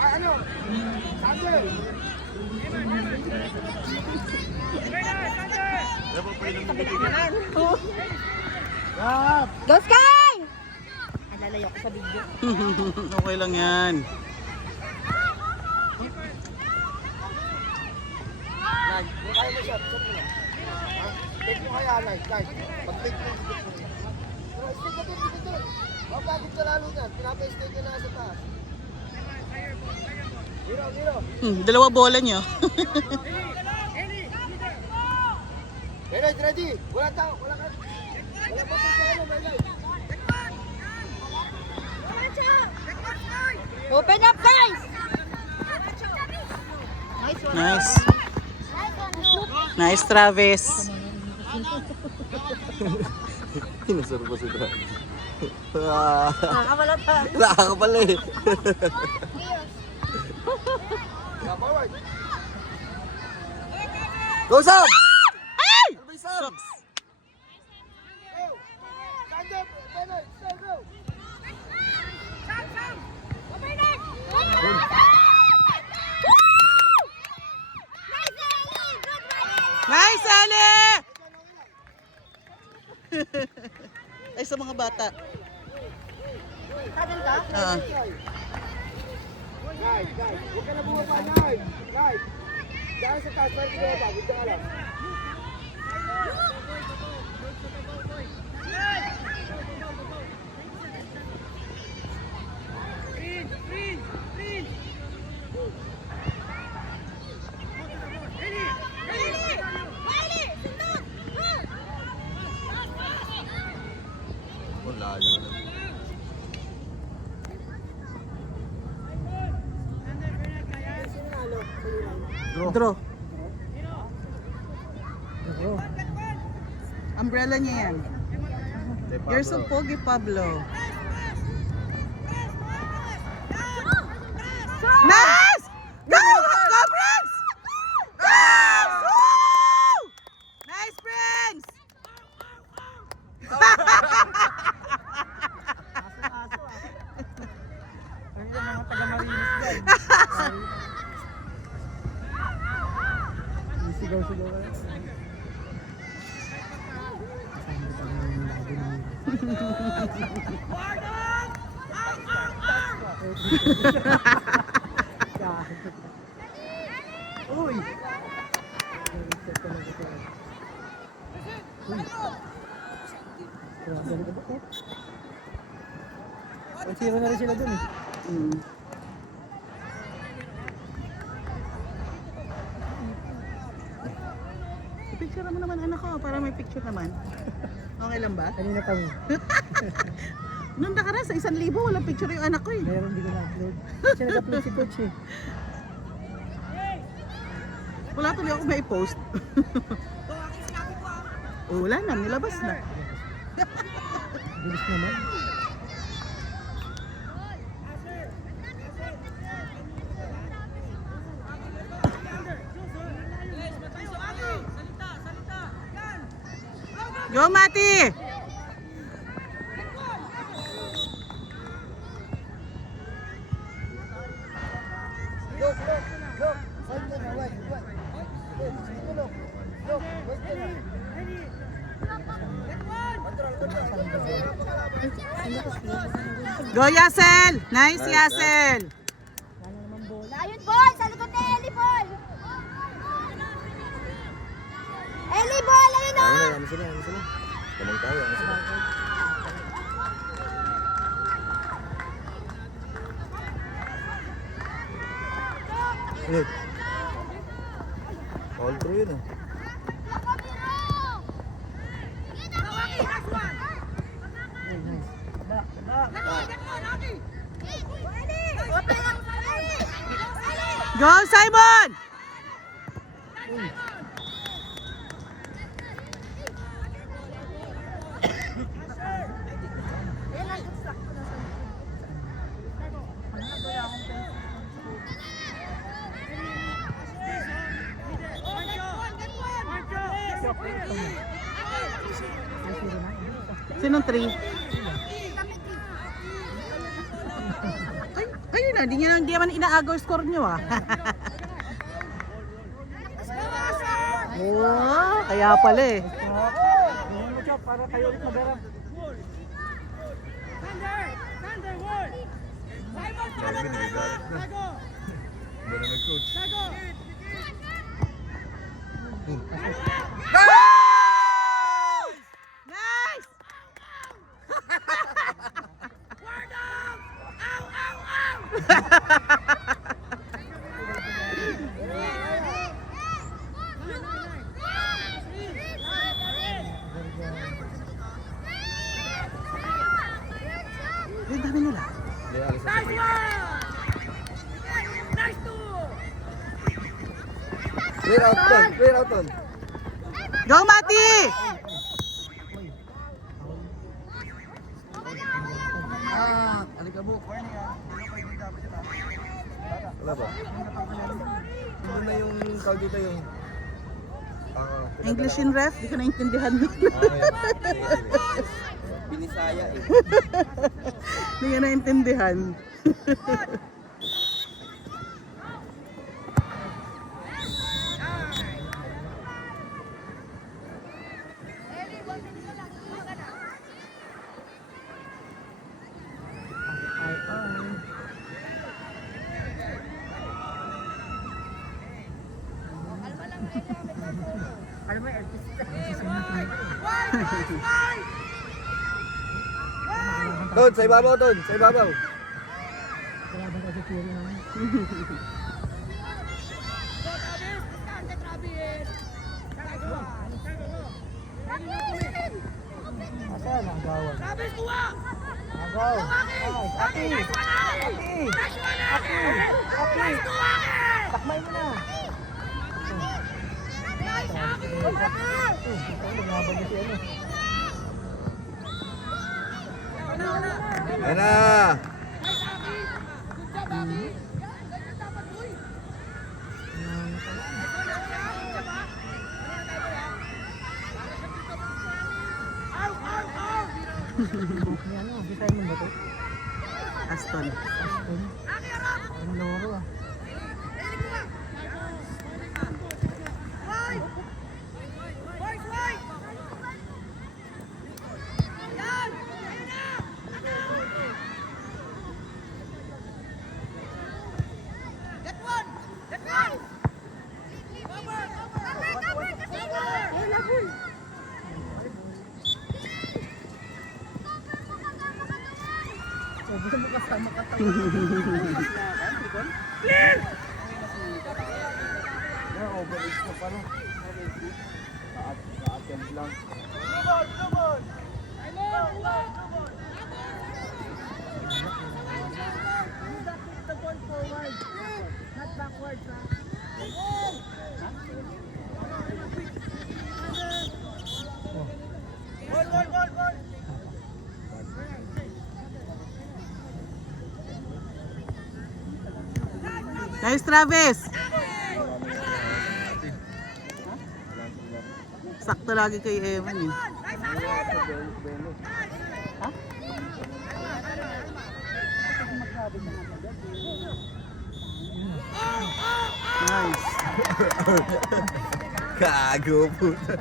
Ano? Sander! Go Sky! Alalayo ko sa video. Okay lang yan. Nag, kung kaya mo shot mo na. Take mo kaya, Nag. Pag-take mo, stick mo. Pero stick mo dito. Mapagod ka lalo yan. Pinapa-stick ka na sa taas. Zero. Dalawa bola nyo. Ready. Wala tao. Wala ka. Wala pa sa ano, my life. Open up guys! Nice. Nice, Travis. Sinasaro pa si Travis. Nakakawala pa. Nakakapala eh. Forward. Go Sam! Ay! Ano ba yung Sam? Go! Stand up! Benoy! Go! Nice, Ali! Ay, sa mga bata. Kadal ka? Guys! Huwag ka na bumaba, guys! Dahil sa taas, parang ikaw ba? Huwag ka lang. Layo na. Draw. Umbrella niya yan. You're so pogi, Pablo. Nice! Go! Go, Prince! Yes! Woo! Nice, Prince! Sigaw-sigaw ka. Uy! Sira na rin sila dun eh. Picture mo naman anak ko para may picture naman. Okay lang ba? Kanina kami. Nung nakaraan sa 1,000 walang picture yung anak ko eh. Meron hindi ko na-upload. Siya nag-upload si Coach eh. Wala tuloy ako may post. Oh, wala na, nilabas na. Bilis naman. Go, Mati! Look. Wait na, wait. Look, wait na. Go, Yasel! Nice, Yasel! Ayun, ball! Sa likod ni Ellie, ball! Ellie, ball! Ayun o! Ano sila? Tamang tayo, ano sila? Ulit. All through yun ah. Go, Simon! Sinong 3? Ay, ayun na. Hindi naman inaagaw yung score nyo ah. Oh, kaya pala eh. Para kayo ulit magara. Wala nag-coach. Nice! Ang dami nila. Clear out ton. Clear out ton. Go, Mati! Alikabok. Wala ba? Ito na yung tawag dito yung English in ref, di ko naintindihan. Binisaya eh. Di ko naintindihan. Ton, sa ibabaw ton. Sa ibabaw. Asan ang gawan? Agaw. Aki. Takmay mo na. Lumaban na si ano. Ayan na. Ano, bisayin mo ba ito? Aston. Ang loro ah. Overage na pala. Sa-attend lang. Nice, Travis! Sakto lagi kay Evan eh. Nice. Gago puta.